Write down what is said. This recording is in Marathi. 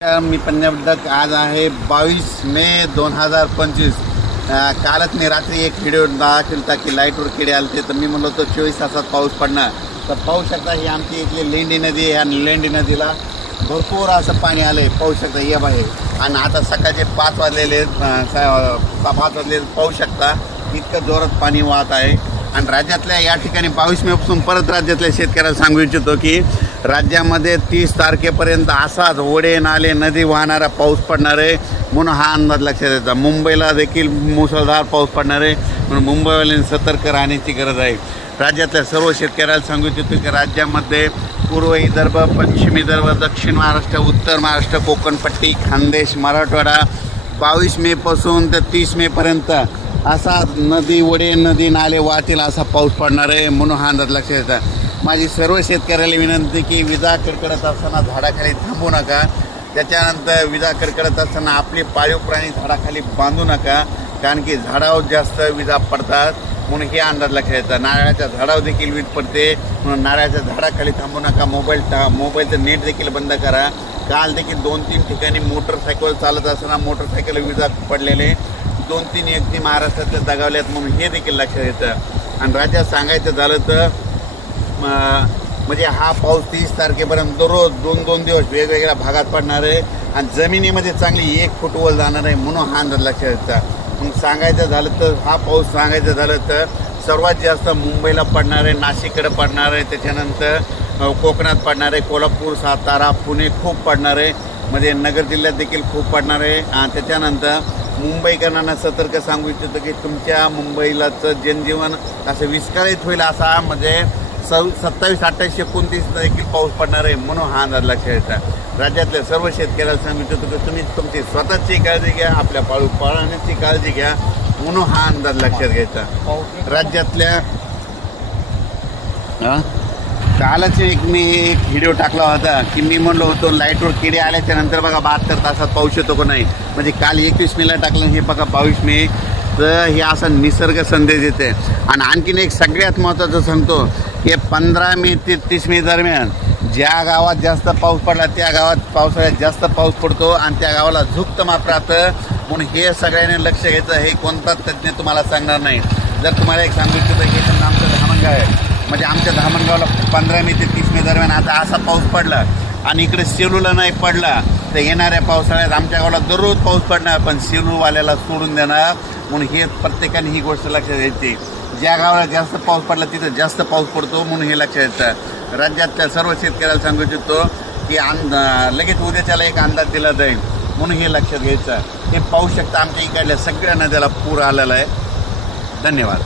मी पंजाबडक आज आहे 22 मे 2025। कालच मी रात्री एक व्हिडिओ दाखवला की लाईटवर किडे आले तर मी म्हणलो तो 24 तासात पाऊस पडणार। तर पाहू शकता ही आमची इथली लेंडी नदी आहे आणि लेंडी नदीला भरपूर असं पाणी आलंय, पाहू शकता या बाहेर। आणि आता सकाळचे 5 वाजलेले पाहू शकता इतकं जोरात पाणी वाहत आहे। आणि राज्यातल्या या ठिकाणी 22 मेपासून परत राज्यातल्या शेतकऱ्याला सांगू इच्छितो की राज्यामध्ये 30 तारखेपर्यंत असाच ओढे नाले नदी वाहणारा पाऊस पडणार आहे, म्हणून हा अंदाज लक्षात येतो। मुंबईला देखील मुसळधार पाऊस पडणार आहे, म्हणून मुंबईवाल्यांनी सतर्क राहण्याची गरज आहे। राज्यातल्या सर्व शेतकऱ्याला सांगू इच्छितो की राज्यामध्ये पूर्व विदर्भ, पश्चिम विदर्भ, दक्षिण महाराष्ट्र, उत्तर महाराष्ट्र, कोकणपट्टी, खानदेश, मराठवाडा 22 मेपासून ते 30 मेपर्यंत असा नदी ओढे नदी नाले वाहतील असा पाऊस पडणार आहे, म्हणून हा अंदाज लक्षात येतो। माझी सर्व शेतकऱ्याला विनंती की विजा कडकडत असताना झाडाखाली थांबू नका, त्याच्यानंतर विजा कडकडत असताना आपले पाळीव प्राणी झाडाखाली बांधू नका, कारण की झाडावर जास्त विजा पडतात, म्हणून हे अंदाज लक्षात येतं। नारळाच्या झाडावर देखील वीज पडते, म्हणून नारळाच्या झाडाखाली थांबू नका। मोबाईलचं नेट देखील बंद करा। काल देखील 2-3 ठिकाणी मोटरसायकल चालत असताना मोटरसायकल विजा पडलेले 2-3 व्यक्ती महाराष्ट्रातल्या दगावल्यात, म्हणून हे देखील लक्षात येतं। आणि राज्यात सांगायचं झालं तर म्हणजे हा पाऊस 30 तारखेपर्यंत दररोज 2-2 दिवस वेगवेगळ्या भागात पडणार आहे आणि जमिनीमध्ये चांगली 1 फूट वर जाणार आहे, म्हणून हा अंदाज लक्षात येतं। मग सांगायचं झालं तर हा पाऊस सांगायचं झालं तर सर्वात जास्त मुंबईला पडणार आहे, नाशिककडे पडणार आहे, त्याच्यानंतर कोकणात पडणार आहे, कोल्हापूर, सातारा, पुणे खूप पडणार आहे, म्हणजे नगर जिल्ह्यात देखील खूप पडणार आहे। आणि त्याच्यानंतर मुंबईकरांना सतर्क सांगू इच्छितो की तुमच्या मुंबईलाचं जनजीवन असं विस्कळीत होईल असा म्हणजे 27, 28, 29 देखील पाऊस पडणार आहे, म्हणून हा अंदाज लक्षात येतो। राज्यातल्या सर्व शेतकऱ्याला सांगू इच्छितो की तुम्ही तुमची स्वतःची काळजी घ्या, आपल्या पाळीव प्राण्यांची काळजी घ्या, म्हणून हा अंदाज लक्षात घ्यायचा। राज्यातल्या कालच मी एक व्हिडिओ टाकला होता की मी म्हणलो होतो लाईटवर किडे आल्याच्या नंतर बघा 72 तासात पाऊस येतो का नाही, म्हणजे काल 21 मेला टाकलं, हे बघा 22 मे। तर हे असा निसर्ग संदेश देते। आणि आणखीन एक सगळ्यात महत्त्वाचं सांगतो की 15 मे ते 30 मे दरम्यान ज्या गावात जास्त पाऊस पडला त्या गावात पावसाळ्यात जास्त पाऊस पडतो आणि त्या गावाला झुकतं माप राहतं, म्हणून हे सगळ्यांनी लक्ष घ्यायचं। हे कोणताच तज्ज्ञ तुम्हाला सांगणार नाही। जर तुम्हाला एक सांगू इच्छितो हे समजा आमचं धामणगाव आहे, म्हणजे आमच्या धामणगावला 15 मे ते 30 मे दरम्यान आता असा पाऊस पडला आणि इकडे सेलूला नाही पडला तर येणाऱ्या पावसाळ्यात आमच्या गावाला दररोज पाऊस पडणार, पण सेलूवाल्याला सोडून देणार, म्हणून हे प्रत्येकाने ही गोष्ट लक्षात घ्यायची। ज्या गावाला जास्त पाऊस पडला तिथं जास्त पाऊस पडतो, म्हणून हे लक्षात येतं। राज्यातल्या सर्व शेतकऱ्याला सांगू इच्छितो की लगेच उद्याच्याला एक अंदाज दिला जाईल, म्हणून हे लक्षात घ्यायचं। हे पाहू शकता आमच्या इकडल्या सगळ्या नद्याला पूर आलेला आहे। धन्यवाद।